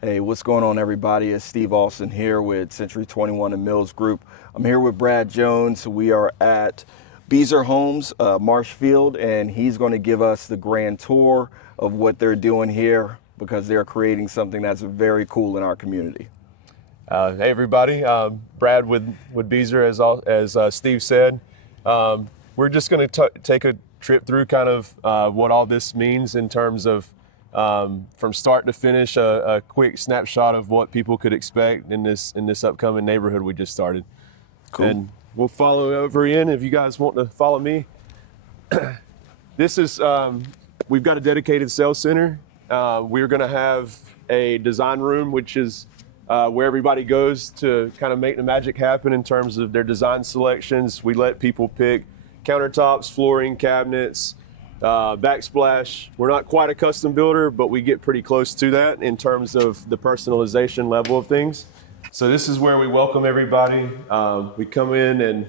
Hey, what's going on, everybody? It's Steve Alston here with Century 21 and Mills Group. I'm here with Brad Jones. We are at Beazer Homes, Marshfield, and he's going to give us the grand tour of what they're doing here because they're creating something that's very cool in our community. Hey everybody, Brad with Beazer, as Steve said. We're just going to take a trip through kind of what all this means in terms of from start to finish, a quick snapshot of what people could expect in this upcoming neighborhood we just started. Cool. And we'll follow over in if you guys want to follow me. This is we've got a dedicated sales center. We're going to have a design room, which is where everybody goes to kind of make the magic happen in terms of their design selections. We let people pick countertops, flooring, cabinets, backsplash. We're not quite a custom builder, but we get pretty close to that in terms of the personalization level of things. So this is where we welcome everybody. We come in and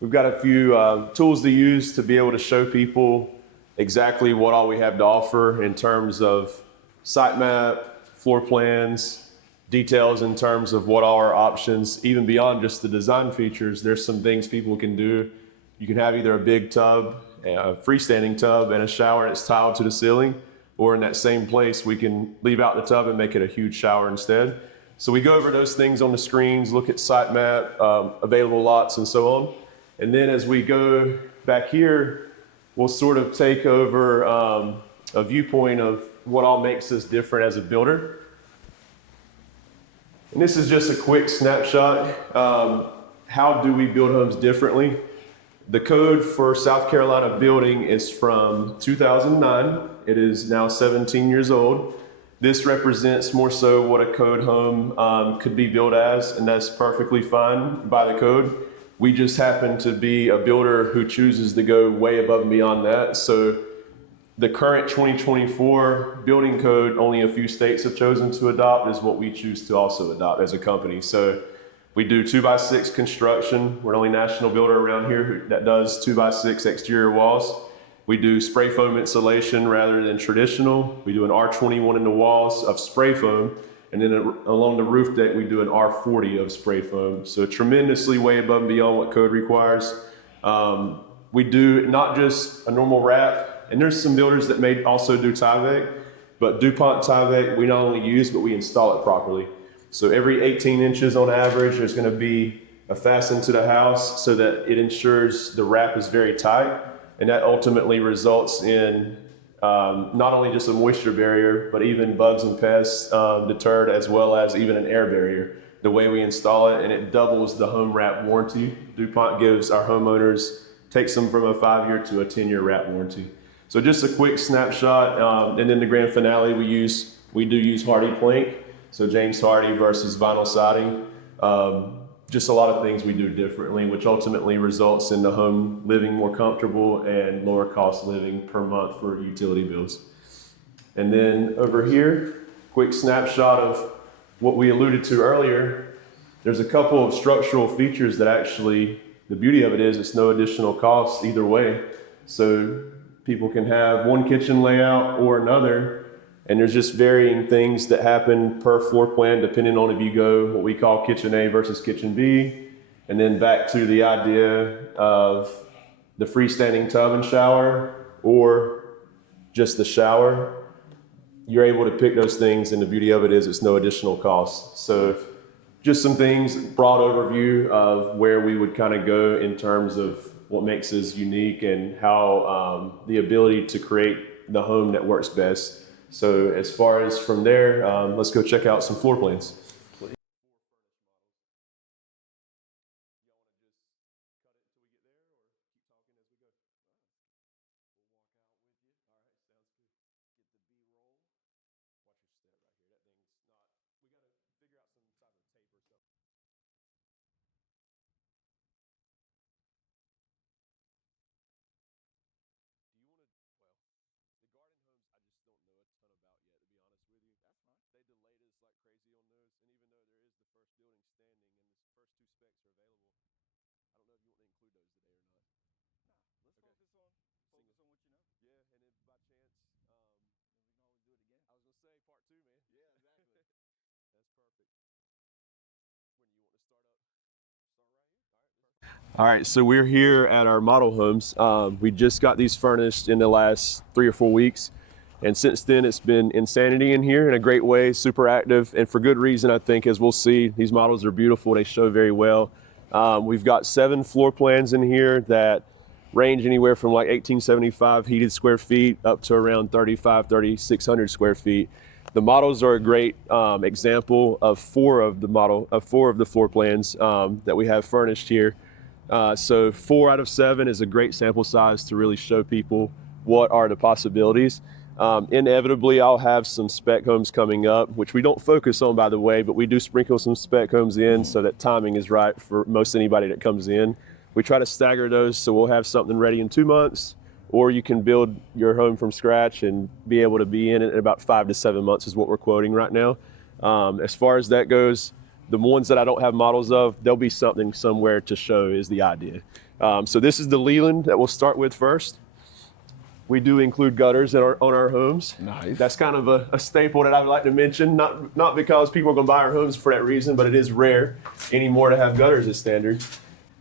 we've got a few tools to use to be able to show people exactly what all we have to offer in terms of site map, floor plans, details in terms of what are our options, even beyond just the design features. There's some things people can do. You can have either a big tub, a freestanding tub, and a shower that's tiled to the ceiling, or in that same place, we can leave out the tub and make it a huge shower instead. So we go over those things on the screens, look at site map, available lots, and so on. And then as we go back here, we'll sort of take over a viewpoint of what all makes us different as a builder. And this is just a quick snapshot. How do we build homes differently? The code for South Carolina building is from 2009. It is now 17 years old. This represents more so what a code home could be built as, and that's perfectly fine by the code. We just happen to be a builder who chooses to go way above and beyond that. So the current 2024 building code, only a few states have chosen to adopt, is what we choose to also adopt as a company. So we do 2x6 construction. We're the only national builder around here that does 2x6 exterior walls. We do spray foam insulation rather than traditional. We do an R21 in the walls of spray foam, and then along the roof deck, we do an R40 of spray foam. So tremendously way above and beyond what code requires. We do not just a normal wrap, and there's some builders that may also do Tyvek, but DuPont Tyvek we not only use, but we install it properly. So every 18 inches on average, there's gonna be a fasten to the house so that it ensures the wrap is very tight, and that ultimately results in not only just a moisture barrier, but even bugs and pests deterred, as well as even an air barrier, the way we install it, and it doubles the home wrap warranty. DuPont gives our homeowners, takes them from a 5-year to a 10-year wrap warranty. So just a quick snapshot, and then the grand finale we do use Hardy plank, so James Hardy versus vinyl siding. Just a lot of things we do differently, which ultimately results in the home living more comfortable and lower cost living per month for utility bills. And then over here, quick snapshot of what we alluded to earlier. There's a couple of structural features that actually, the beauty of it is it's no additional cost either way. So people can have one kitchen layout or another, and there's just varying things that happen per floor plan depending on if you go what we call kitchen A versus kitchen B, and then back to the idea of the freestanding tub and shower or just the shower. You're able to pick those things, and the beauty of it is it's no additional cost. So just some things, broad overview of where we would kind of go in terms of what makes us unique and how the ability to create the home that works best. So as far as from there, let's go check out some floor plans. All right, so we're here at our model homes. We just got these furnished in the last 3 or 4 weeks. And since then, it's been insanity in here in a great way, super active, and for good reason, I think, as we'll see. These models are beautiful. They show very well. We've got 7 floor plans in here that range anywhere from like 1875 heated square feet up to around 3,600 square feet. The models are a great example of 4 of the floor plans that we have furnished here. So 4 out of 7 is a great sample size to really show people what are the possibilities. Inevitably, I'll have some spec homes coming up, which we don't focus on, by the way, but we do sprinkle some spec homes in so that timing is right for most anybody that comes in. We try to stagger those, so we'll have something ready in 2 months, or you can build your home from scratch and be able to be in it in about 5 to 7 months is what we're quoting right now. As far as that goes, the ones that I don't have models of, there'll be something somewhere to show is the idea. So this is the Leland that we'll start with first. We do include gutters on our homes. Nice. That's kind of a staple that I'd like to mention, not because people are going to buy our homes for that reason, but it is rare anymore to have gutters as standard.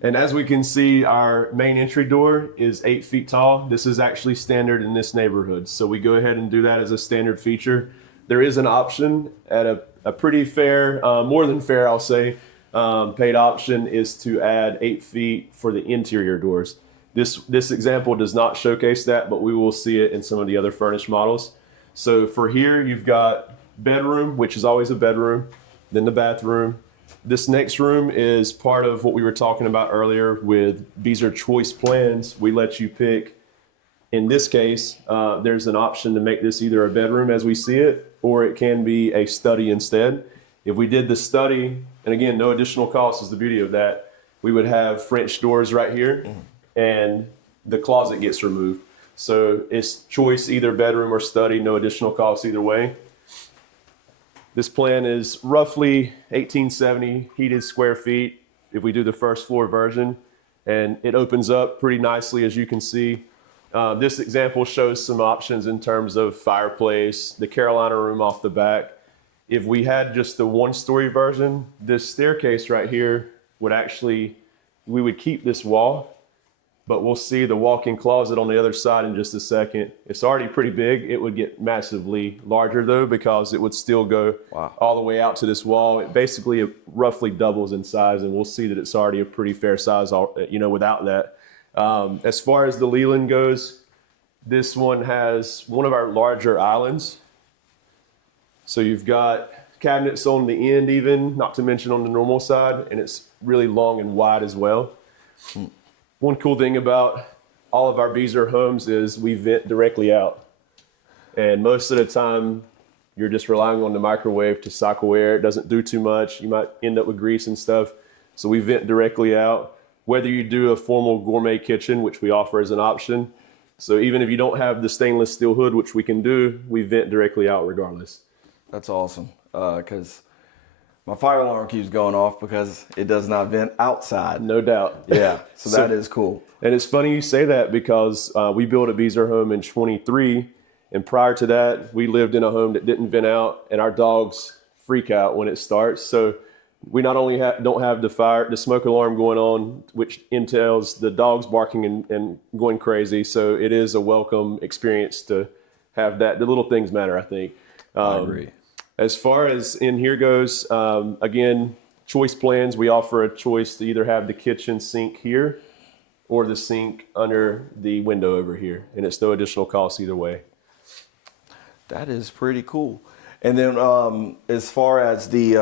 And as we can see, our main entry door is 8 feet tall. This is actually standard in this neighborhood. So we go ahead and do that as a standard feature. There is an option at a pretty fair, more than fair, I'll say, paid option is to add 8 feet for the interior doors. This example does not showcase that, but we will see it in some of the other furnished models. So for here, you've got bedroom, which is always a bedroom, then the bathroom. This next room is part of what we were talking about earlier with Beazer Choice Plans. We let you pick. In this case, there's an option to make this either a bedroom as we see it, or it can be a study instead. If we did the study, and again, no additional cost is the beauty of that, we would have French doors right here, and the closet gets removed. So it's choice either bedroom or study, no additional cost either way. This plan is roughly 1870 heated square feet if we do the first floor version, and it opens up pretty nicely as you can see. This example shows some options in terms of fireplace, the Carolina room off the back. If we had just the 1-story version, this staircase right here would actually, we would keep this wall, but we'll see the walk-in closet on the other side in just a second. It's already pretty big. It would get massively larger though, because it would still go all the way out to this wall. It basically roughly doubles in size, and we'll see that it's already a pretty fair size, without that. As far as the Leland goes, this one has one of our larger islands. So you've got cabinets on the end even, not to mention on the normal side, and it's really long and wide as well. One cool thing about all of our Beazer homes is we vent directly out. And most of the time, you're just relying on the microwave to cycle air. It doesn't do too much. You might end up with grease and stuff. So we vent directly out. Whether you do a formal gourmet kitchen, which we offer as an option. So even if you don't have the stainless steel hood, which we can do, we vent directly out regardless. That's awesome, because my fire alarm keeps going off because it does not vent outside. No doubt. Yeah, so that is cool. And it's funny you say that because we built a Beazer home in 23, and prior to that, we lived in a home that didn't vent out, and our dogs freak out when it starts. So we not only don't have the smoke alarm going on, which entails the dogs barking and going crazy. So it is a welcome experience to have that. The little things matter, I think. I agree. As far as in here goes, again, choice plans, we offer a choice to either have the kitchen sink here or the sink under the window over here. And it's no additional cost either way. That is pretty cool. And then as far as the,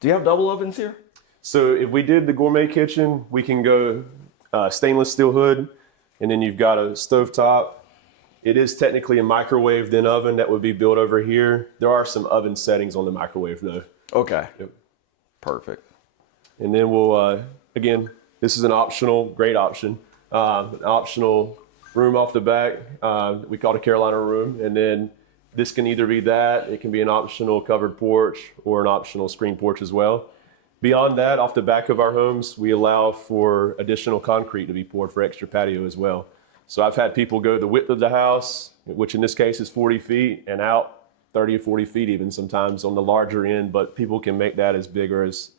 do you have double ovens here? So if we did the gourmet kitchen, we can go stainless steel hood, and then you've got a stovetop. It is technically a microwave then oven that would be built over here. There are some oven settings on the microwave though. Okay. Yep. Perfect. And then we'll, again, this is an optional, great option, an optional room off the back. We call it a Carolina room. And then this can either be that, it can be an optional covered porch or an optional screen porch as well. Beyond that, off the back of our homes, we allow for additional concrete to be poured for extra patio as well. So I've had people go the width of the house, which in this case is 40 feet, and out 30 or 40 feet even sometimes on the larger end, but people can make that as big or as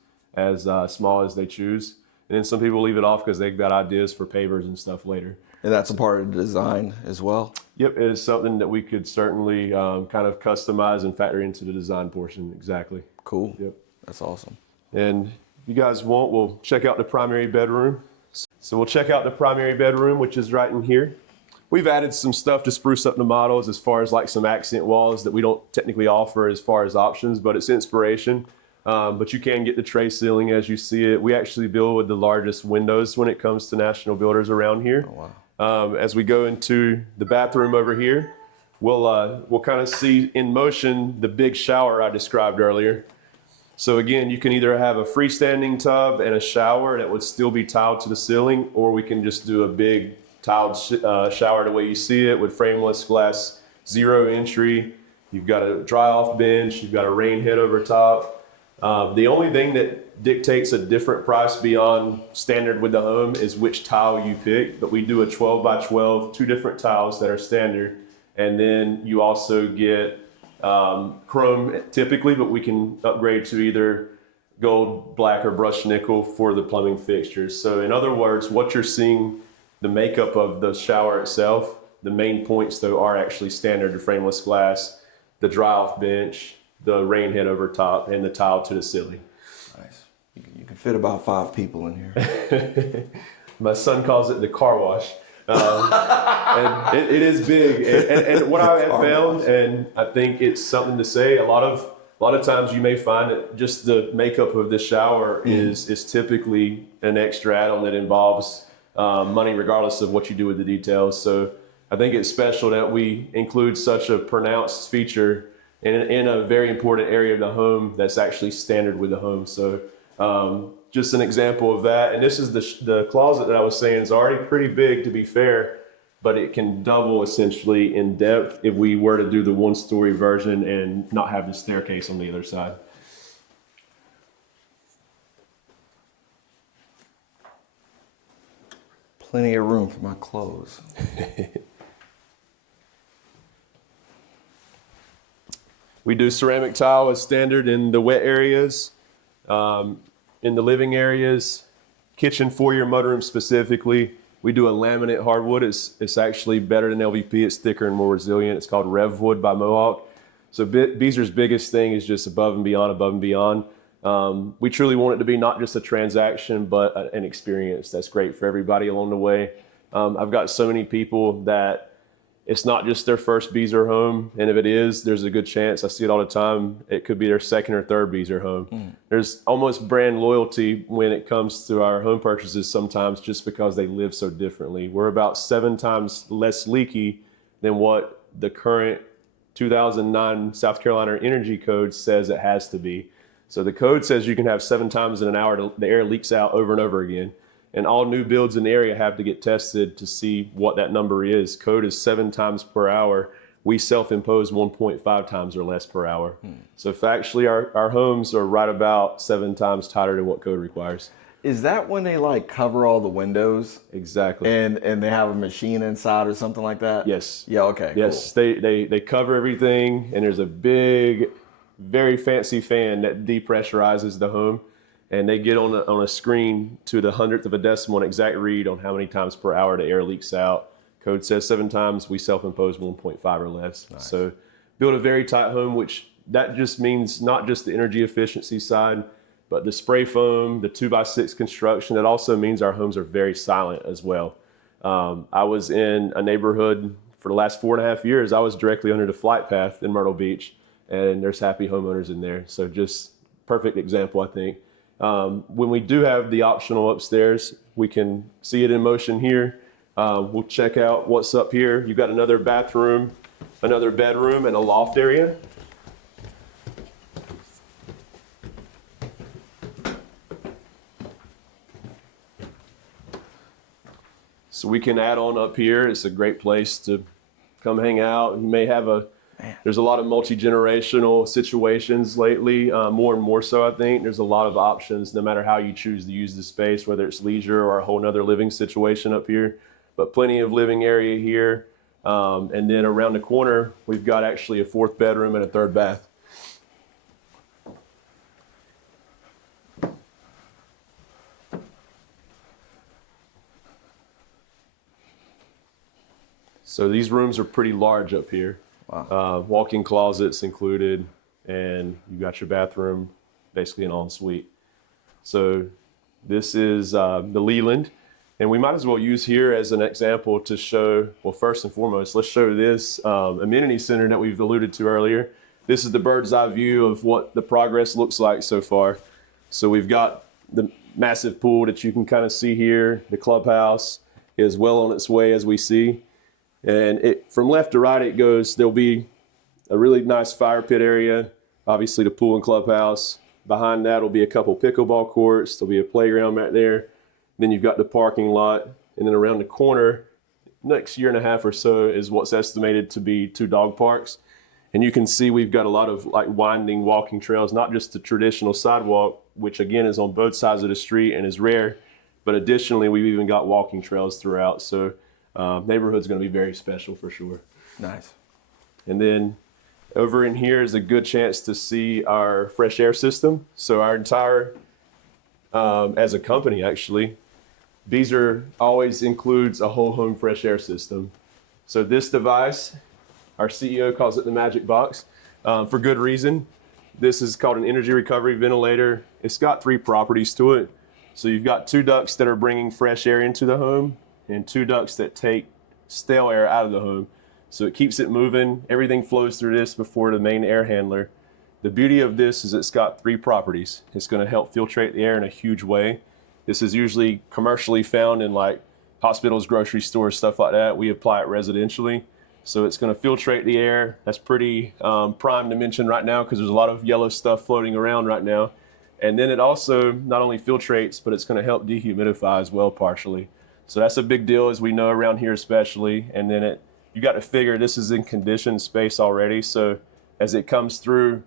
small as they choose. And then some people leave it off because they've got ideas for pavers and stuff later. And that's a part of the design as well? Yep, it is something that we could certainly kind of customize and factor into the design portion. Exactly. Cool. Yep. That's awesome. And if you guys want, we'll check out the primary bedroom. So we'll check out the primary bedroom, which is right in here. We've added some stuff to spruce up the models as far as like some accent walls that we don't technically offer as far as options, but it's inspiration. But you can get the tray ceiling as you see it. We actually build with the largest windows when it comes to national builders around here. Oh, wow. As we go into the bathroom over here, we'll kind of see in motion the big shower I described earlier. So again, you can either have a freestanding tub and a shower that would still be tiled to the ceiling, or we can just do a big tiled shower the way you see it with frameless glass, zero entry. You've got a dry off bench, you've got a rain head over top. The only thing that dictates a different price beyond standard with the home is which tile you pick, but we do a 12 by 12, 2 different tiles that are standard. And then you also get chrome typically, but we can upgrade to either gold, black, or brushed nickel for the plumbing fixtures. So in other words, what you're seeing, the makeup of the shower itself, the main points though are actually standard, the frameless glass, the dry off bench, the rain head over top, and the tile to the ceiling. Nice. You can fit about 5 people in here. My son calls it the car wash. And it is big. And what I have found, and I think it's something to say, a lot of times you may find that just the makeup of the shower is typically an extra add-on that involves money regardless of what you do with the details. So I think it's special that we include such a pronounced feature in a very important area of the home that's actually standard with the home. So just an example of that. And this is the closet that I was saying is already pretty big, to be fair, but it can double essentially in depth if we were to do the 1-story version and not have the staircase on the other side. Plenty of room for my clothes. We do ceramic tile as standard in the wet areas, in the living areas, kitchen, foyer, mudroom specifically. We do a laminate hardwood. It's actually better than LVP. It's thicker and more resilient. It's called Revwood by Mohawk. So Beazer's biggest thing is just above and beyond, above and beyond. We truly want it to be not just a transaction, but an experience that's great for everybody along the way. I've got so many people that it's not just their first Beazer home, and if it is, there's a good chance, I see it all the time, it could be their second or third Beazer home. There's almost brand loyalty when it comes to our home purchases sometimes just because they live so differently. We're about 7 times less leaky than what the current 2009 South Carolina Energy Code says it has to be. So the code says you can have 7 times in an hour the air leaks out over and over again. And all new builds in the area have to get tested to see what that number is. Code is 7 times per hour. We self-impose 1.5 times or less per hour. So factually, our homes are right about 7 times tighter than what code requires. Is that when they like cover all the windows? Exactly. And they have a machine inside or something like that? Yes. Yeah, okay. Yes, cool. they cover everything, and there's a big, very fancy fan that depressurizes the home. And they get on a screen to the 100th of a decimal, an exact read on how many times per hour the air leaks out. Code says 7 times, we self-impose 1.5 or less. Nice. So build a very tight home, which that just means not just the energy efficiency side, but the spray foam, the 2x6 construction. That also means our homes are very silent as well. I was in a neighborhood for the last 4.5 years. I was directly under the flight path in Myrtle Beach, and there's happy homeowners in there. So just perfect example, I think. When we do have the optional upstairs, we can see it in motion here. We'll check out what's up here. You've got another bathroom, another bedroom, and a loft area. So we can add on up here. It's a great place to come hang out. You may have there's a lot of multi-generational situations lately, more and more so, I think. There's a lot of options, no matter how you choose to use the space, whether it's leisure or a whole nother living situation up here. But plenty of living area here. And then around the corner, we've got actually a 4th bedroom and a 3rd bath. So these rooms are pretty large up here. Wow. Walk-in closets included, and you got your bathroom, basically an ensuite. So this is the Leland, and we might as well use here as an example to show, well, first and foremost, let's show this amenity center that we've alluded to earlier. This is the bird's eye view of what the progress looks like so far. So we've got the massive pool that you can kind of see here. The clubhouse is well on its way, as we see. And from left to right, there'll be a really nice fire pit area, obviously the pool and clubhouse. Behind that will be a couple pickleball courts. There'll be a playground right there. Then you've got the parking lot. And then around the corner, next year and a half or so, is what's estimated to be 2 dog parks. And you can see we've got a lot of like winding walking trails, not just the traditional sidewalk, which again is on both sides of the street and is rare, but additionally, we've even got walking trails throughout. So neighborhood's going to be very special for sure. Nice. And then over in here is a good chance to see our fresh air system. So our entire, as a company actually, Beazer always includes a whole home fresh air system. So this device, our CEO calls it the magic box for good reason. This is called an energy recovery ventilator. It's got 3 properties to it. So you've got 2 ducts that are bringing fresh air into the home and 2 ducts that take stale air out of the home. So it keeps it moving. Everything flows through this before the main air handler. The beauty of this is it's got 3 properties. It's going to help filtrate the air in a huge way. This is usually commercially found in like hospitals, grocery stores, stuff like that. We apply it residentially. So it's going to filtrate the air. That's pretty prime to mention right now because there's a lot of yellow stuff floating around right now. And then it also not only filtrates, but it's going to help dehumidify as well partially. So that's a big deal, as we know around here especially. And then you got to figure this is in conditioned space already. So as it comes through,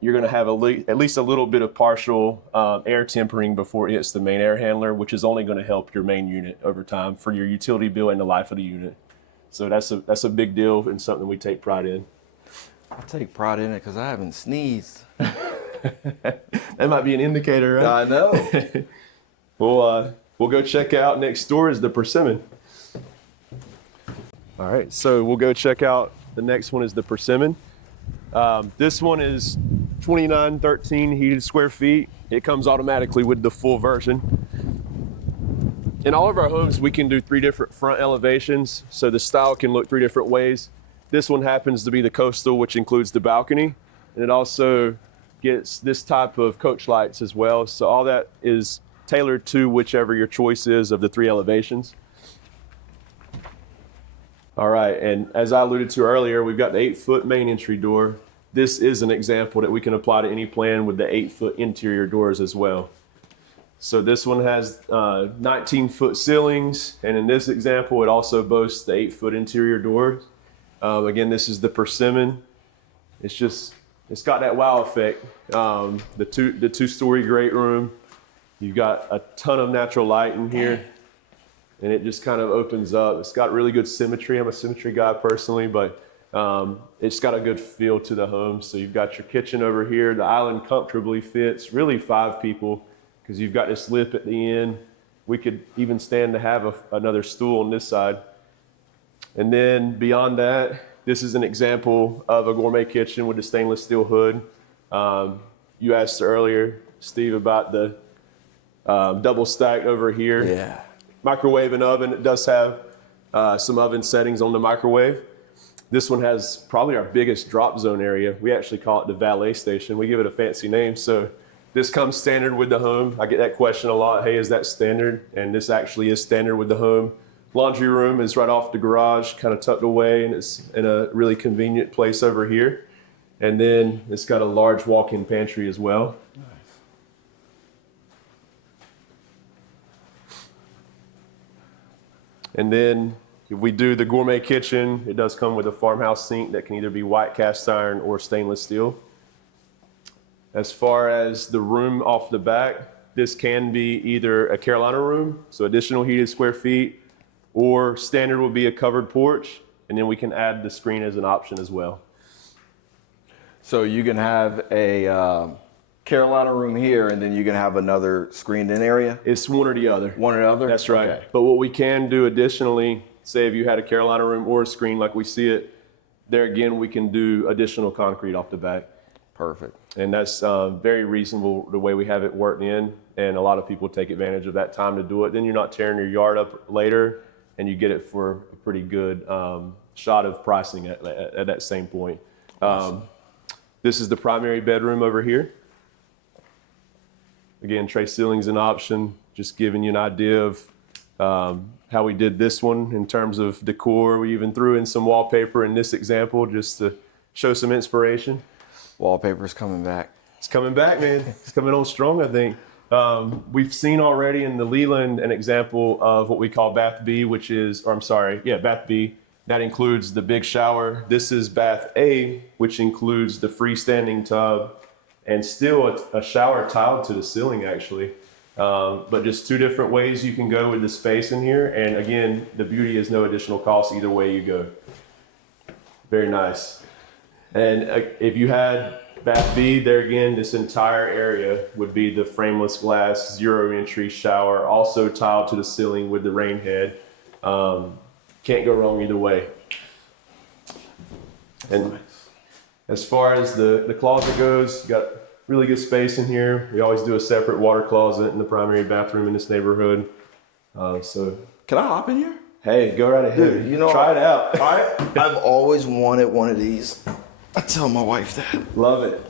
you're going to have at least a little bit of partial air tempering before it hits the main air handler, which is only going to help your main unit over time for your utility bill and the life of the unit. So that's a big deal and something we take pride in. I take pride in it because I haven't sneezed. That might be an indicator, right? I know. We'll go check out next door is the Persimmon. All right, so we'll go check out the next one is the Persimmon. This one is 2913 heated square feet. It comes automatically with the full version. In all of our homes, we can do 3 different front elevations, so the style can look 3 different ways. This one happens to be the coastal, which includes the balcony, and it also gets this type of coach lights as well. So all that is tailored to whichever your choice is of the 3 elevations. All right, and as I alluded to earlier, we've got the 8-foot main entry door. This is an example that we can apply to any plan with the 8-foot interior doors as well. So this one has 19-foot ceilings, and in this example, it also boasts the 8-foot interior doors. Again, this is the Persimmon. It's got that wow effect. The 2-story great room. You've got a ton of natural light in here, and it just kind of opens up. It's got really good symmetry. I'm a symmetry guy personally, but it's got a good feel to the home. So you've got your kitchen over here. The island comfortably fits really 5 people because you've got this lip at the end. We could even stand to have another stool on this side. And then beyond that, this is an example of a gourmet kitchen with a stainless steel hood. You asked earlier, Steve, about the double stack over here. Yeah. Microwave and oven. It does have some oven settings on the microwave. This one has probably our biggest drop zone area. We actually call it the valet station. We give it a fancy name. So this comes standard with the home. I get that question a lot. Hey, is that standard? And this actually is standard with the home. Laundry room is right off the garage, kind of tucked away, and it's in a really convenient place over here. And then it's got a large walk-in pantry as well. Nice. And then if we do the gourmet kitchen, it does come with a farmhouse sink that can either be white cast iron or stainless steel. As far as the room off the back, this can be either a Carolina room, so additional heated square feet, or standard would be a covered porch, and then we can add the screen as an option as well. So you can have a Carolina room here, and then you can have another screened-in area? It's one or the other. One or the other? That's right. Okay. But what we can do additionally say if you had a Carolina room or a screen like we see it, there again, we can do additional concrete off the back. Perfect. And that's very reasonable the way we have it worked in. And a lot of people take advantage of that time to do it. Then you're not tearing your yard up later, and you get it for a pretty good shot of pricing at that same point. Awesome. This is the primary bedroom over here. Again, tray ceiling's an option, just giving you an idea of how we did this one in terms of decor. We even threw in some wallpaper in this example just to show some inspiration. Wallpaper's coming back. It's coming back, man. It's coming on strong, I think. We've seen already in the Leland an example of what we call Bath B, Bath B. That includes the big shower. This is Bath A, which includes the freestanding tub and still a shower tiled to the ceiling, actually. But just two different ways you can go with the space in here. And again, the beauty is no additional cost either way you go. Very nice. And if you had Bath B, there again, this entire area would be the frameless glass, zero entry shower, also tiled to the ceiling with the rain head. Can't go wrong either way. And as far as the closet goes, you got really good space in here. We always do a separate water closet in the primary bathroom in this neighborhood. So Can I hop in here? hey, go right ahead. Dude, try it out. I've always wanted one of these. I tell my wife that. Love it.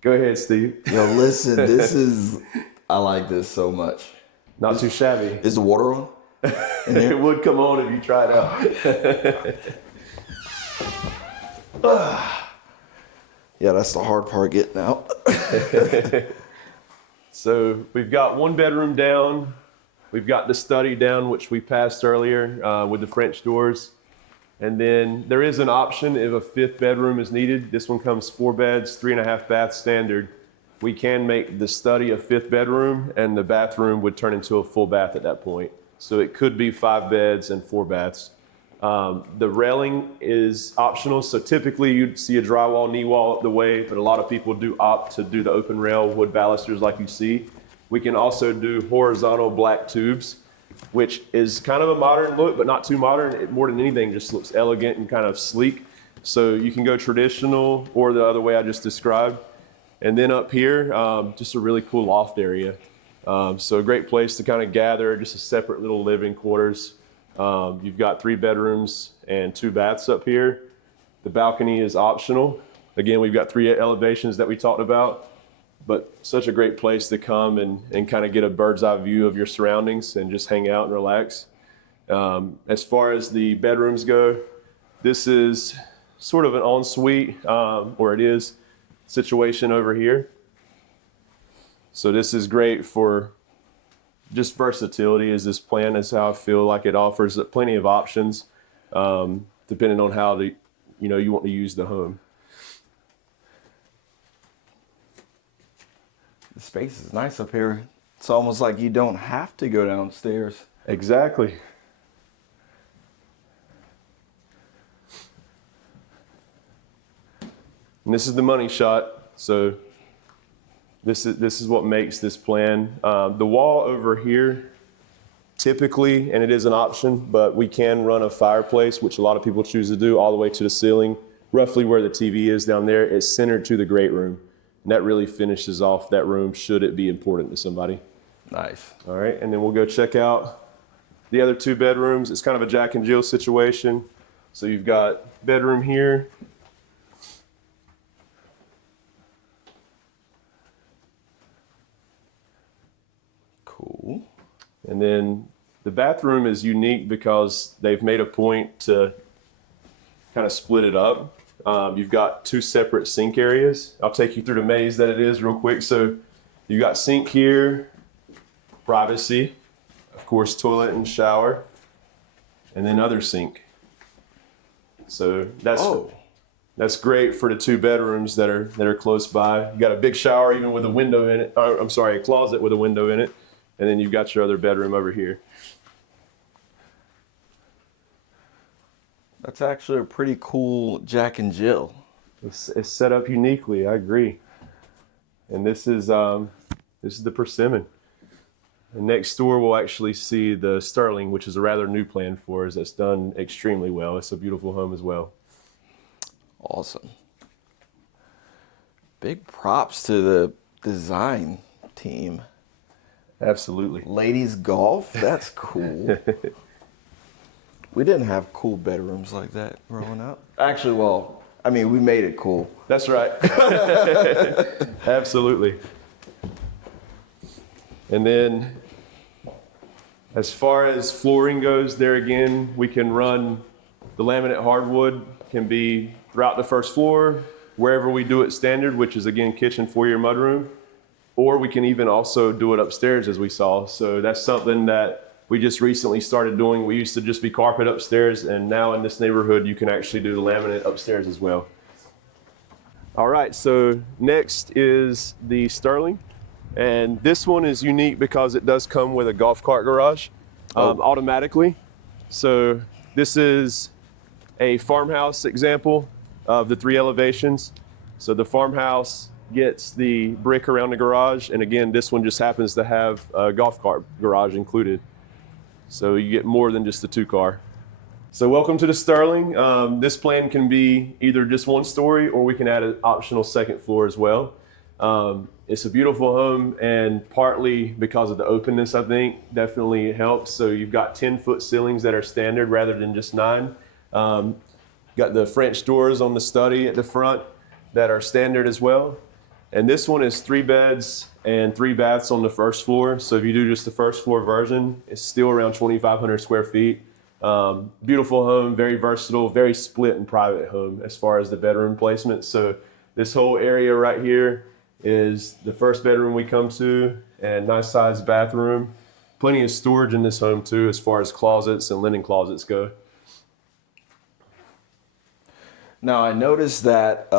Go ahead, Steve. Yo, listen, I like this so much. Not too shabby. Is the water on? It would come on if you tried out. Yeah, that's the hard part, getting out. So we've got one bedroom down. We've got the study down, which we passed earlier with the French doors. And then there is an option if a fifth bedroom is needed. This one comes 4 beds, 3.5 bath standard. We can make the study a fifth bedroom, and the bathroom would turn into a full bath at that point. So it could be 5 beds and 4 baths. The railing is optional. So typically you'd see a drywall knee wall up the way, but a lot of people do opt to do the open rail wood balusters like you see. We can also do horizontal black tubes, which is kind of a modern look, but not too modern. It, more than anything, just looks elegant and kind of sleek. So you can go traditional or the other way I just described. And then up here, just a really cool loft area. So a great place to kind of gather, just a separate little living quarters. You've got 3 bedrooms and 2 baths up here. The balcony is optional. Again, we've got 3 elevations that we talked about, but such a great place to come and kind of get a bird's eye view of your surroundings and just hang out and relax. As far as the bedrooms go, this is sort of an ensuite, or it is, situation over here. So this is great for just versatility. Is this plan is how I feel like it offers plenty of options, depending on how you want to use the home. The space is nice up here. It's almost like you don't have to go downstairs. Exactly. And this is the money shot. So this is what makes this plan. The wall over here, typically, and it is an option, but we can run a fireplace, which a lot of people choose to do, all the way to the ceiling, roughly where the TV is down there. It's centered to the great room. And that really finishes off that room should it be important to somebody. Nice. All right, and then we'll go check out the other 2 bedrooms. It's kind of a Jack and Jill situation. So you've got bedroom here. Cool. And then the bathroom is unique because they've made a point to kind of split it up. You've got 2 separate sink areas. I'll take you through the maze that it is real quick. So you've got sink here, privacy, of course, toilet and shower, and then other sink. So that's great for the 2 bedrooms that are close by. You got a big shower even with a window in it. A closet with a window in it. And then you've got your other bedroom over here. That's actually a pretty cool Jack and Jill. It's set up uniquely, I agree. And this is the persimmon. And next door, we'll actually see the Sterling, which is a rather new plan for us. That's done extremely well. It's a beautiful home as well. Awesome. Big props to the design team. Absolutely. Ladies golf, that's cool. We didn't have cool bedrooms like that growing up. Actually, well, I mean, we made it cool. That's right. Absolutely. And then as far as flooring goes, there again, we can run the laminate hardwood, can be throughout the first floor, wherever we do it standard, which is again, kitchen, foyer, mudroom, or we can even also do it upstairs as we saw. So that's something that we just recently started doing. We used to just be carpet upstairs, and now in this neighborhood, you can actually do the laminate upstairs as well. All right, so next is the Sterling. And this one is unique because it does come with a golf cart garage automatically. So this is a farmhouse example of the 3 elevations. So the farmhouse gets the brick around the garage. And again, this one just happens to have a golf cart garage included. So you get more than just the 2-car. So welcome to the Sterling. This plan can be either just 1 story, or we can add an optional 2nd floor as well. It's a beautiful home, and partly because of the openness, I think, definitely helps. So you've got 10-foot ceilings that are standard rather than just 9. Got the French doors on the study at the front that are standard as well. And this one is 3 beds and 3 baths on the first floor. So if you do just the first floor version, it's still around 2,500 square feet. Beautiful home, very versatile, very split and private home as far as the bedroom placement. So this whole area right here is the first bedroom we come to, and nice sized bathroom. Plenty of storage in this home too, as far as closets and linen closets go. Now I noticed that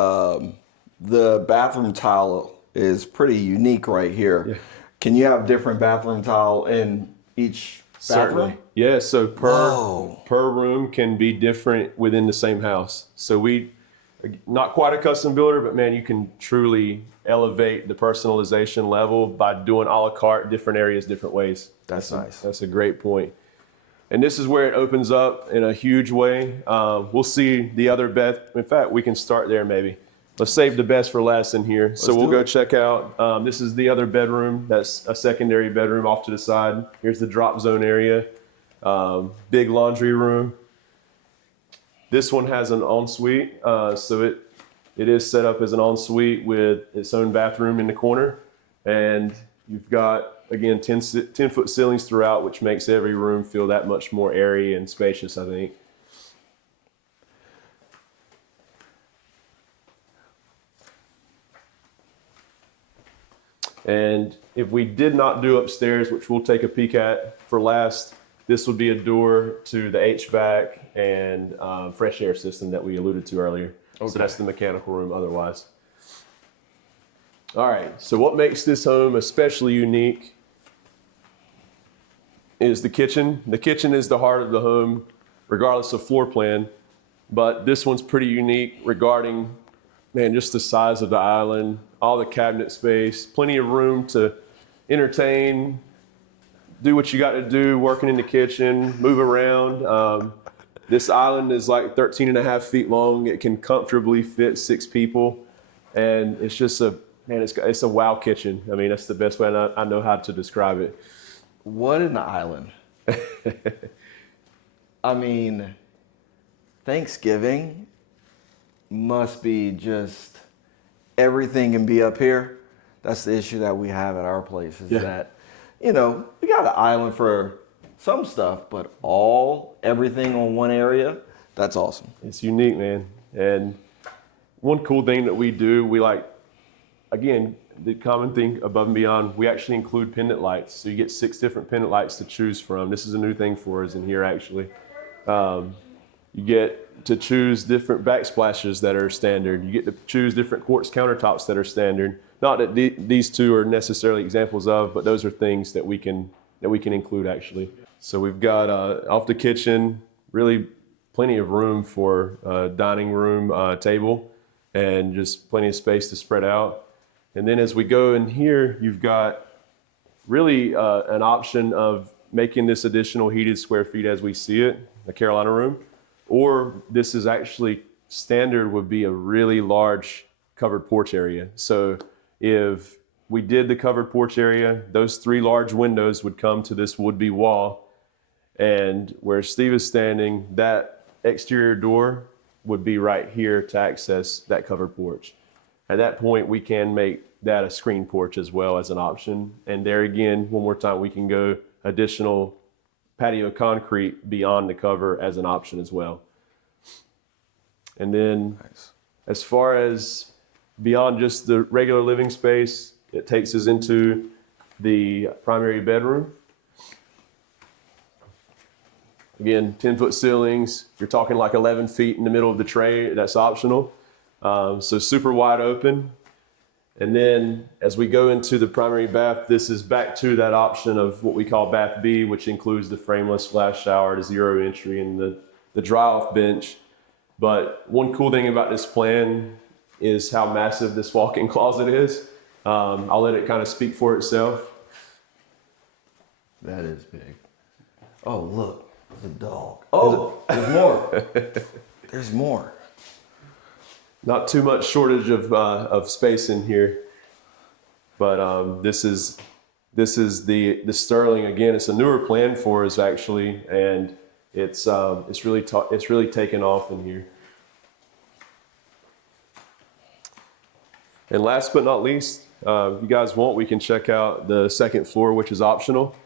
the bathroom tile is pretty unique right here. Yeah. Can you have different bathroom tile in each bathroom? Certainly. Yeah, so per room can be different within the same house. So we, not quite a custom builder, but man, you can truly elevate the personalization level by doing a la carte, different areas, different ways. That's nice. That's a great point. And this is where it opens up in a huge way. We'll see the other bed. In fact, we can start there maybe. Let's save the best for last in here. So we'll go check out. This is the other bedroom. That's a secondary bedroom off to the side. Here's the drop zone area. Big laundry room. This one has an ensuite. So it is set up as an ensuite with its own bathroom in the corner. And you've got, again, 10-foot ceilings throughout, which makes every room feel that much more airy and spacious, I think. And if we did not do upstairs, which we'll take a peek at for last, this would be a door to the HVAC and fresh air system that we alluded to earlier. Okay. So that's the mechanical room otherwise. All right, so what makes this home especially unique is the kitchen. The kitchen is the heart of the home, regardless of floor plan, but this one's pretty unique regarding, man, just the size of the island, all the cabinet space, plenty of room to entertain, do what you got to do, working in the kitchen, move around. This island is like 13 and a half feet long. It can comfortably fit 6 people. And it's just it's a wow kitchen. I mean, that's the best way I know how to describe it. What an island. I mean, Thanksgiving must be just, everything can be up here. That's the issue that we have at our place is that, we got an island for some stuff, but everything on one area, that's awesome. It's unique, man. And one cool thing that we do, we like, again, the common thing above and beyond, we actually include pendant lights. So you get 6 different pendant lights to choose from. This is a new thing for us in here, actually. You get to choose different backsplashes that are standard. You get to choose different quartz countertops that are standard. Not that these 2 are necessarily examples of, but those are things that we can include actually. So we've got off the kitchen, really plenty of room for a dining room table and just plenty of space to spread out. And then as we go in here, you've got really an option of making this additional heated square feet as we see it, the Carolina room, or this is actually standard would be a really large covered porch area. So if we did the covered porch area, those 3 large windows would come to this would-be wall, and where Steve is standing, that exterior door would be right here to access that covered porch. At that point, we can make that a screen porch as well as an option. And there again, one more time, we can go additional patio concrete beyond the cover as an option as well. And then as far as beyond just the regular living space, it takes us into the primary bedroom. Again, 10-foot ceilings. You're talking like 11 feet in the middle of the tray. That's optional. So super wide open. And then as we go into the primary bath, this is back to that option of what we call bath B, which includes the frameless glass shower, the 0 entry, and the dry-off bench. But one cool thing about this plan is how massive this walk-in closet is. I'll let it kind of speak for itself. That is big. Oh, look, there's a dog. Oh, there's more. There's more. Not too much shortage of space in here, but this is the Sterling. Again, it's a newer plan for us actually, and it's really taken off in here. And last but not least, if you guys want, we can check out the second floor, which is optional.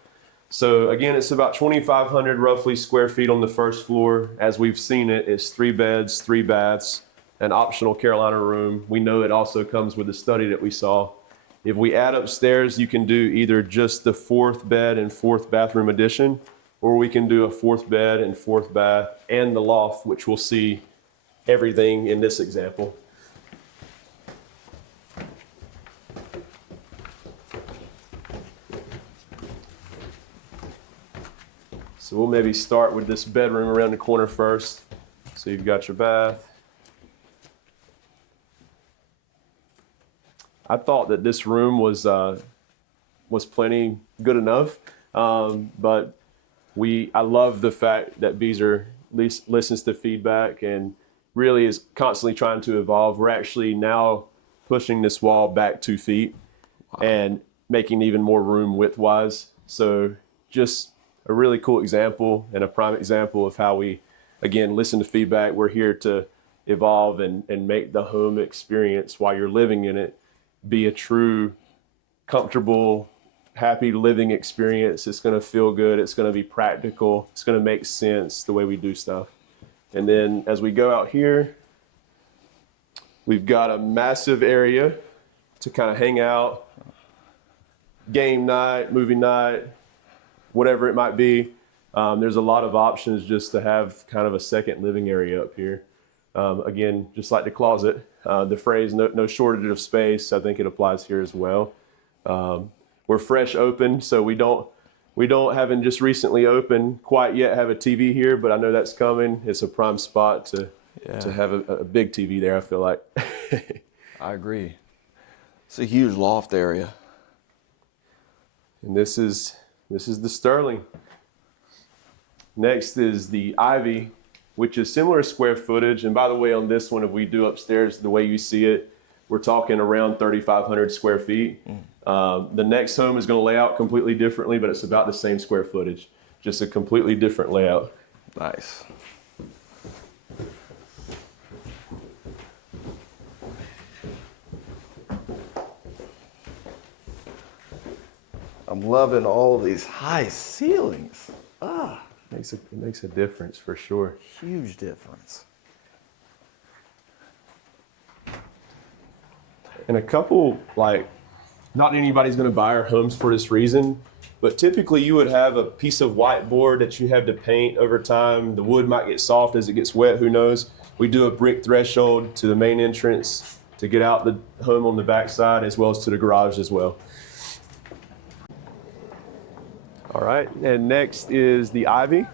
So again, it's about 2,500 roughly square feet on the first floor. As we've seen it, it's 3 beds, 3 baths, an optional Carolina room. We know it also comes with the study that we saw. If we add upstairs, you can do either just the 4th bed and 4th bathroom addition, or we can do a 4th bed and 4th bath and the loft, which we'll see everything in this example. So we'll maybe start with this bedroom around the corner first. So you've got your bath. I thought that this room was plenty good enough, but I love the fact that Beazer listens to feedback and really is constantly trying to evolve. We're actually now pushing this wall back 2 feet and making even more room width-wise. So just a really cool example and a prime example of how we, again, listen to feedback. We're here to evolve and make the home experience while you're living in it be a true, comfortable, happy living experience. It's going to feel good. It's going to be practical. It's going to make sense the way we do stuff. And then as we go out here, we've got a massive area to kind of hang out, game night, movie night, whatever it might be. There's a lot of options just to have kind of a second living area up here. Again, just like the closet, the phrase no shortage of space, I think it applies here as well. We're fresh open, so we don't having just recently opened quite yet have a TV here, but I know that's coming. It's a prime spot to have a big TV there, I feel like. I agree. It's a huge loft area. And this is the Sterling. Next is the Ivy, which is similar square footage. And by the way, on this one, if we do upstairs the way you see it, we're talking around 3,500 square feet. The next home is going to lay out completely differently, but it's about the same square footage, just a completely different layout. Nice. I'm loving all of these high ceilings. It makes a difference for sure. Huge difference. And a couple, not anybody's going to buy our homes for this reason, but typically you would have a piece of whiteboard that you have to paint over time. The wood might get soft as it gets wet, who knows? We do a brick threshold to the main entrance to get out the home on the backside, as well as to the garage as well. All right, and next is the Ivy.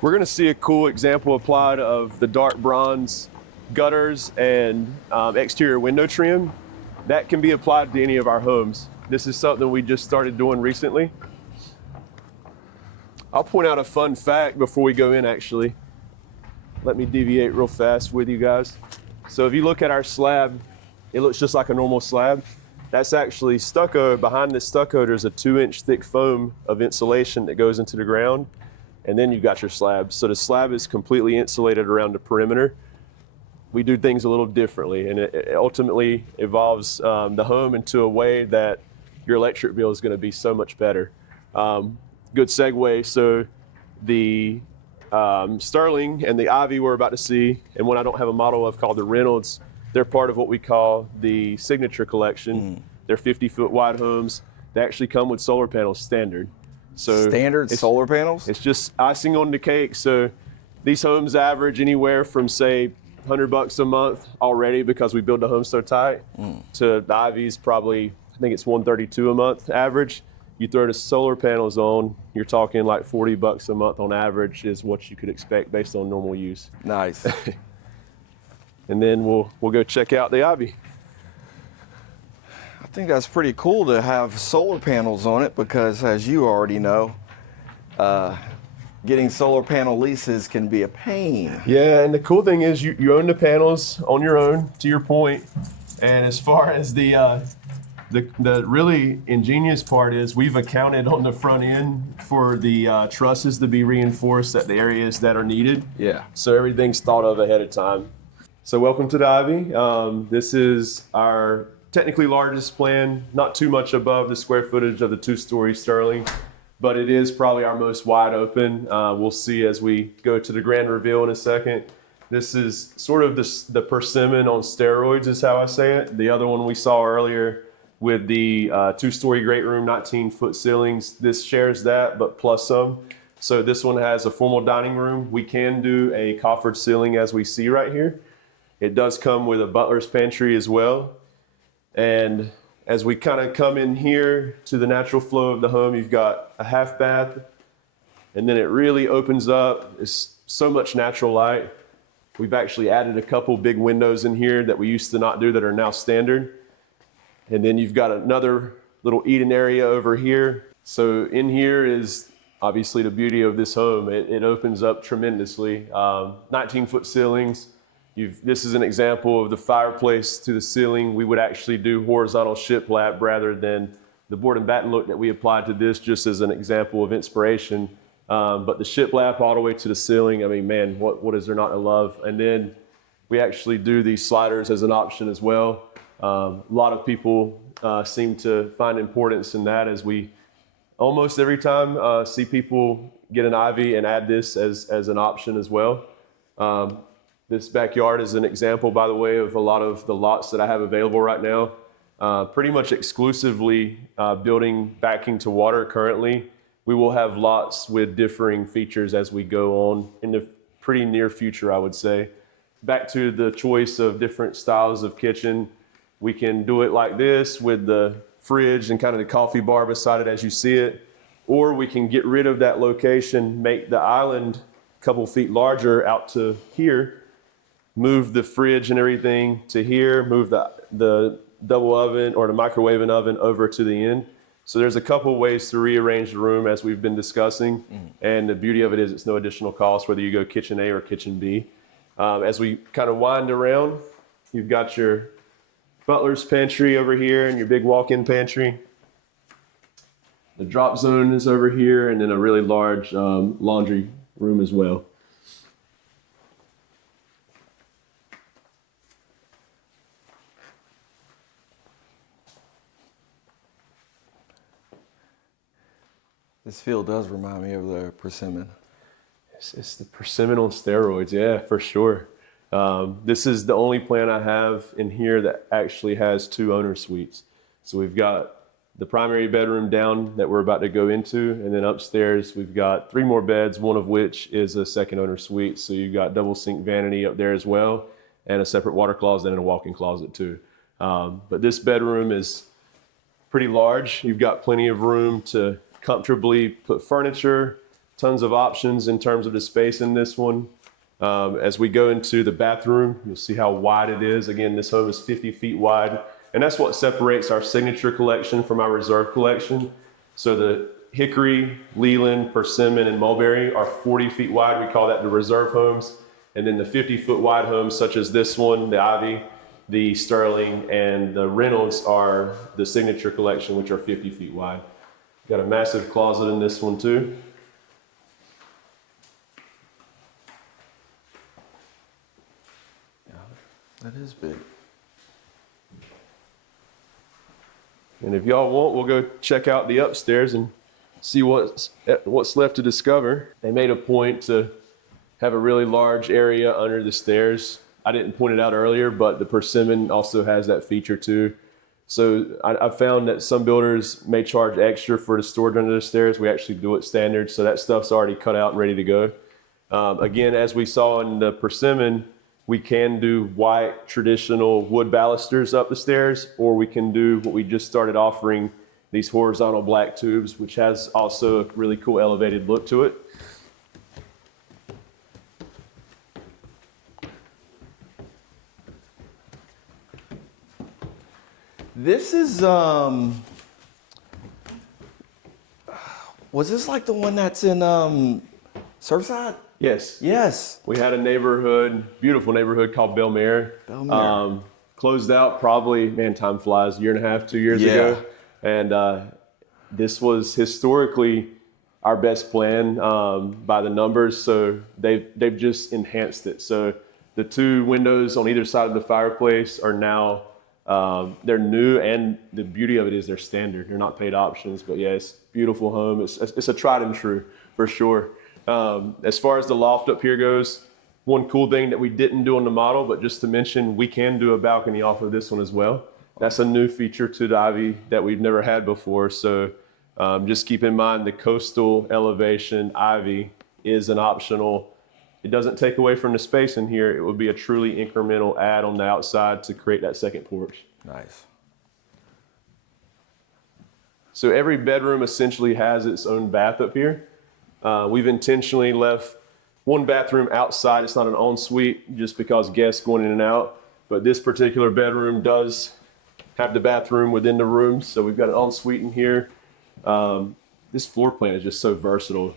We're going to see a cool example applied of the dark bronze gutters and exterior window trim. That can be applied to any of our homes. This is something we just started doing recently. I'll point out a fun fact before we go in, actually. Let me deviate real fast with you guys. So if you look at our slab, it looks just like a normal slab. That's actually stucco. Behind this stucco, there's a 2-inch thick foam of insulation that goes into the ground. And then you've got your slab. So the slab is completely insulated around the perimeter. We do things a little differently, and it ultimately evolves the home into a way that your electric bill is going to be so much better. Good segue. So the Sterling and the Ivy we're about to see, and one I don't have a model of called the Reynolds, they're part of what we call the Signature Collection. They're 50-foot wide homes. They actually come with solar panels standard. So standard solar panels? It's just icing on the cake. So these homes average anywhere from, say, $100 a month already because we build the home so tight, to the Ivy's probably, I think it's $132 a month average. You throw the solar panels on, you're talking like $40 a month on average is what you could expect based on normal use. Nice. And then we'll go check out the Ivy. I think that's pretty cool to have solar panels on it because, as you already know, getting solar panel leases can be a pain. Yeah, and the cool thing is you own the panels on your own, to your point. And as far as the really ingenious part is we've accounted on the front end for the trusses to be reinforced at the areas that are needed. Yeah. So everything's thought of ahead of time. So welcome to the Ivy. This is our technically largest plan, not too much above the square footage of the 2-story Sterling, but it is probably our most wide open. We'll see as we go to the grand reveal in a second. This is sort of the persimmon on steroids is how I say it. The other one we saw earlier with the 2-story great room, 19-foot ceilings, this shares that, but plus some. So this one has a formal dining room. We can do a coffered ceiling as we see right here. It does come with a butler's pantry as well. And as we kind of come in here to the natural flow of the home, you've got a half bath, and then it really opens up. It's so much natural light. We've actually added a couple big windows in here that we used to not do that are now standard. And then you've got another little eating area over here. So in here is obviously the beauty of this home. It opens up tremendously. 19-foot ceilings. This is an example of the fireplace to the ceiling. We would actually do horizontal shiplap rather than the board and batten look that we applied to this, just as an example of inspiration. But the shiplap all the way to the ceiling, I mean, man, what is there not to love? And then we actually do these sliders as an option as well. A lot of people seem to find importance in that, as we almost every time see people get an Ivy and add this as an option as well. This backyard is an example, by the way, of a lot of the lots that I have available right now. Pretty much exclusively building backing to water currently. We will have lots with differing features as we go on in the pretty near future, I would say. Back to the choice of different styles of kitchen. We can do it like this with the fridge and kind of the coffee bar beside it as you see it. Or we can get rid of that location, make the island a couple feet larger out to here, move the fridge and everything to here, move the double oven or the microwave oven over to the end. So there's a couple ways to rearrange the room as we've been discussing. And the beauty of it is it's no additional cost whether you go kitchen A or kitchen B. As we kind of wind around, you've got your butler's pantry over here and your big walk-in pantry. The drop zone is over here, and then a really large laundry room as well. This field does remind me of the persimmon. It's the persimmon on steroids, yeah, for sure. This is the only plan I have in here that actually has 2 owner suites. So we've got the primary bedroom down that we're about to go into, and then upstairs we've got 3 more beds, one of which is a second owner suite. So you've got double sink vanity up there as well, and a separate water closet and a walk-in closet too. But this bedroom is pretty large. You've got plenty of room to comfortably put furniture, tons of options in terms of the space in this one. As we go into the bathroom, you'll see how wide it is. Again, this home is 50 feet wide. And that's what separates our signature collection from our reserve collection. So the hickory, Leland, persimmon, and mulberry are 40 feet wide. We call that the reserve homes. And then the 50-foot wide homes, such as this one, the ivy, the sterling, and the Reynolds are the signature collection, which are 50 feet wide. Got a massive closet in this one too. That is big. And if y'all want, we'll go check out the upstairs and see what's left to discover. They made a point to have a really large area under the stairs. I didn't point it out earlier, but the persimmon also has that feature too. So I found that some builders may charge extra for the storage under the stairs. We actually do it standard, so that stuff's already cut out and ready to go. Again, as we saw in the persimmon, we can do white traditional wood balusters up the stairs, or we can do what we just started offering, these horizontal black tubes, which has also a really cool elevated look to it. This is, was this like the one that's in Surfside? Yes. Yes. We had a neighborhood, beautiful neighborhood called Belmare. Closed out probably, man, time flies, 1.5, 2 years ago. And this was historically our best plan by the numbers. So they've just enhanced it. So the 2 windows on either side of the fireplace are now, they're new, and the beauty of it is they're standard. They're not paid options, but yeah, it's a beautiful home. It's a tried and true for sure. As far as the loft up here goes, one cool thing that we didn't do on the model, but just to mention, we can do a balcony off of this one as well. That's a new feature to the ivy that we've never had before. So just keep in mind the coastal elevation ivy is an optional. It doesn't take away from the space in here. It would be a truly incremental add on the outside to create that second porch. Nice. So every bedroom essentially has its own bath up here. We've intentionally left one bathroom outside. It's not an ensuite just because guests going in and out. But this particular bedroom does have the bathroom within the room. So we've got an ensuite in here. This floor plan is just so versatile.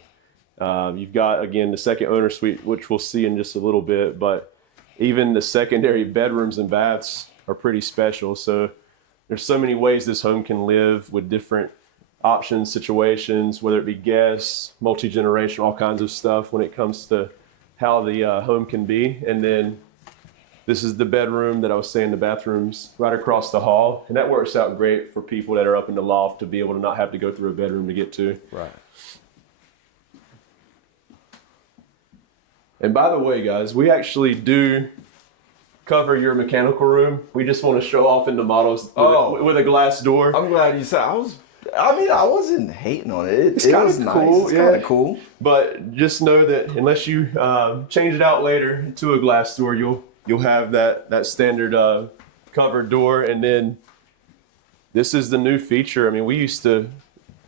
You've got, again, the second owner suite, which we'll see in just a little bit. But even the secondary bedrooms and baths are pretty special. So there's so many ways this home can live with different options, situations, whether it be guests, multi-generation, all kinds of stuff when it comes to how the home can be. And then this is the bedroom that I was saying, the bathroom's right across the hall. And that works out great for people that are up in the loft to be able to not have to go through a bedroom to get to. Right. And by the way, guys, we actually do cover your mechanical room. We just want to show off in the models with a glass door. I'm glad you said. I wasn't hating on it. It's kind of cool. Nice. It's kind of cool. But just know that unless you change it out later to a glass door, you'll have that standard covered door. And then this is the new feature. I mean, we used to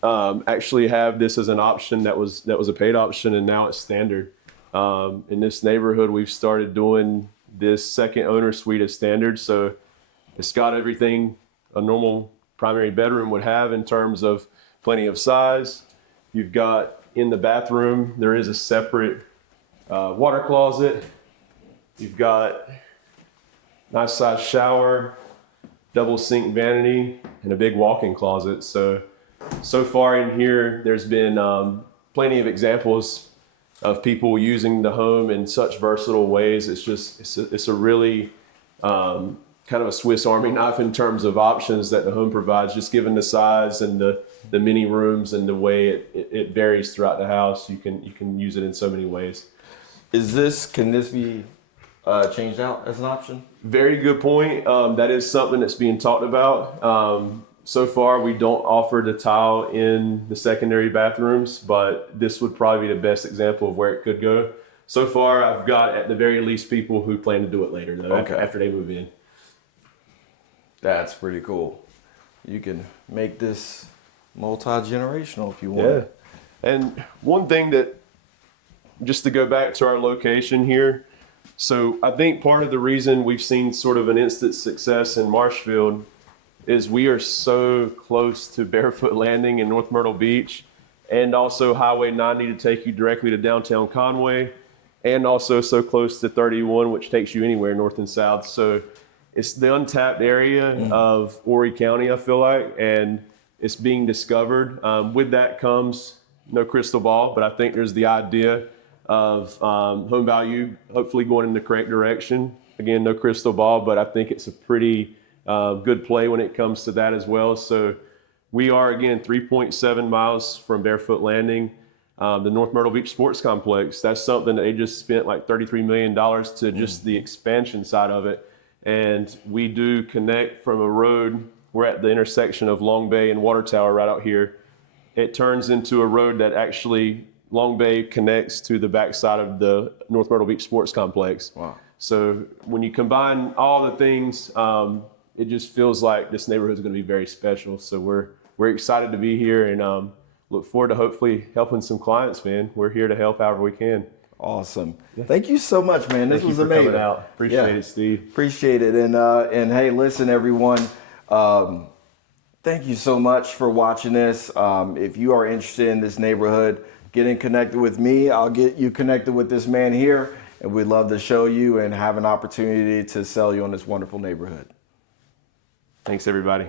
actually have this as an option that was a paid option, and now it's standard. In this neighborhood, we've started doing this second owner suite as standard. So it's got everything a normal primary bedroom would have in terms of plenty of size. You've got in the bathroom, there is a separate water closet. You've got nice size shower, double sink vanity, and a big walk-in closet. So far in here, there's been plenty of examples of people using the home in such versatile ways. It's a really kind of a Swiss Army knife in terms of options that the home provides, just given the size and the many rooms and the way it varies throughout the house. You can use it in so many ways. Can this be changed out as an option? Very good point. That is something that's being talked about. So far, we don't offer the tile in the secondary bathrooms, but this would probably be the best example of where it could go. So far, I've got at the very least people who plan to do it later, though, after they move in. That's pretty cool. You can make this multi-generational if you want. Yeah. And one thing that, just to go back to our location here, so I think part of the reason we've seen sort of an instant success in Marshfield is we are so close to Barefoot Landing in North Myrtle Beach, and also Highway 90 to take you directly to downtown Conway, and also so close to 31, which takes you anywhere north and south. So it's the untapped area of Horry County, I feel like, and it's being discovered. With that comes no crystal ball, but I think there's the idea of home value hopefully going in the correct direction. Again, no crystal ball, but I think it's a pretty good play when it comes to that as well. So we are, again, 3.7 miles from Barefoot Landing. The North Myrtle Beach Sports Complex, that's something that they just spent like $33 million to just the expansion side of it. And we do connect from a road. We're at the intersection of Long Bay and Water Tower right out here. It turns into a road that actually Long Bay connects to the backside of the North Myrtle Beach Sports Complex. Wow. So when you combine all the things, it just feels like this neighborhood is going to be very special. So we're excited to be here, and look forward to hopefully helping some clients, man. We're here to help however we can. Awesome. Thank you so much, man. This Thank was you for amazing. coming out. Appreciate it, Steve. Appreciate it. And hey, listen, everyone. Thank you so much for watching this. If you are interested in this neighborhood, getting connected with me, I'll get you connected with this man here, and we'd love to show you and have an opportunity to sell you on this wonderful neighborhood. Thanks, everybody.